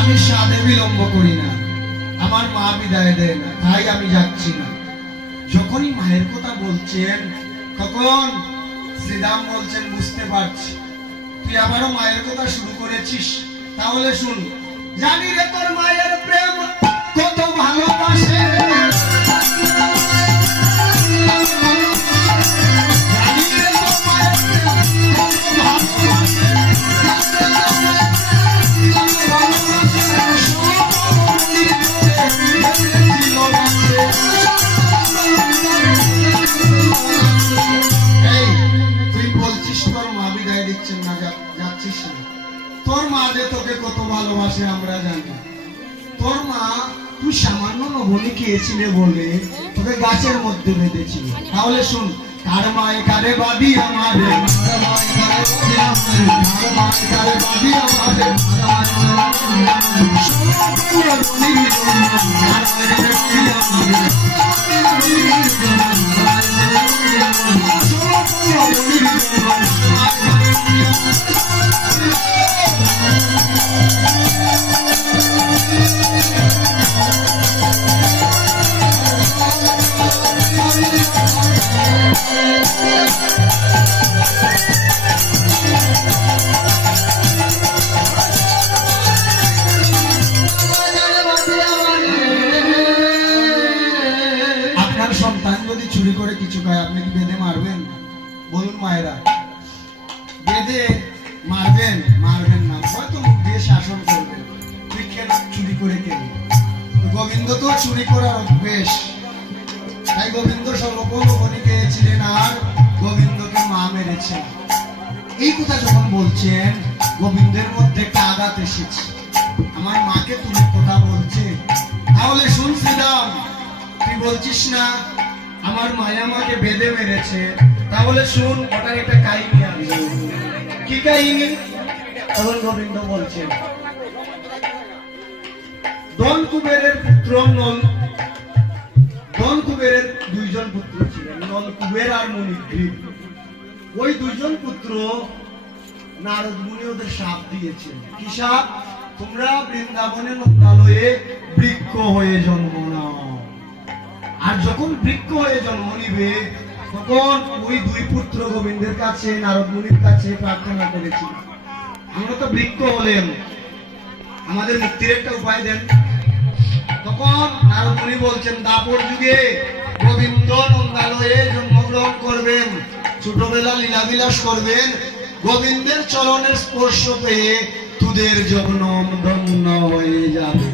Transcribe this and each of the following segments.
আমি সাথে বিলম্ব করি না। আমার মা বিদায় দেয় না, তাই আমি যাচ্ছি না। যখনই মায়ের কথা বলছেন, তখন শ্রীরাম বলছেন, বুঝতে পারছি। তুই আবারও মায়ের কথা শুরু করেছিস। তাহলে শুন, জানি রে তোর মায়ের প্রেম বিদায় দিচ্ছেন না যাচ্ছিস না। তোর মা যে তোকে কত ভালোবাসে আমরা জানি। তোর মা তুই সামান্য নবনী খেয়েছিলে বলে তোকে গাছের মধ্যে বেঁধেছিল। তাহলে শুন কার মায়ে কারে বাদি আমারে? আমারে, চুরি বেঁধে মারবেন? মারবেন না। হয়তো মুখ শাসন করবেন তুই চুরি করে কেন গোবিন্দ তো চুরি করার অভ্যেস। তাই গোবিন্দ সর্বপরি পেয়েছিলেন আর গোবিন্দকে মা মেরেছেন এই কথা যখন বলছেন, গোবিন্দের মধ্যে একটা আঘাত এসেছে। আমার মাকে তুমি কথা বলছে। তাহলে শুন শ্রীরাম, তুই বলছিস না, আমার মায়া আমাকে বেঁধে মেরেছে। তাহলে শুন, ওটার একটা কাহিনী আছে। কি কাহিনী? তখন গোবিন্দ বলছেন, দন কুবেরের পুত্র নল দন কুবেরের দুইজন পুত্র ছিলেন কুবের আর মণিগ্রীব ওই দুইজন পুত্র নারদ মুনি ওদের সাপ দিয়েছেন। কি সাপ? তোমরা বৃন্দাবনের নন্দালয়ে বৃক্ষ হয়ে জন্ম নাও। আর যখন বৃক্ষ হয়ে জন্ম নিবে, তখন ওই দুই পুত্র গোবিন্দের কাছে, নারদ মুনির কাছে প্রার্থনা করেছিল আমরা তো বৃক্ষ হলেন আমাদের মুক্তির একটা উপায় দেন। তখন নারদ মুনি বলছেন, দাপর যুগে গোবিন্দের চরণের স্পর্শ পেয়ে তোদের জগনম হয়ে যাবে।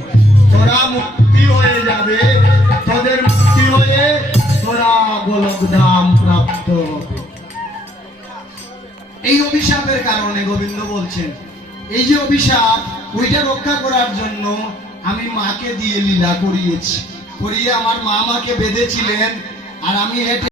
তোরা মুক্তি হয়ে যাবে। তোদের মুক্তি হয়ে তোরা গোলক ধাম প্রাপ্ত এই অভিশাপের কারণে গোবিন্দ বলছেন, এই যে অভিশাপ, ওইটা রক্ষা করার জন্য আমি মাকে দিয়ে লীলা করিয়েছি। করিয়ে আমার মা আমাকে বেঁধেছিলেন আর আমি হেঁটে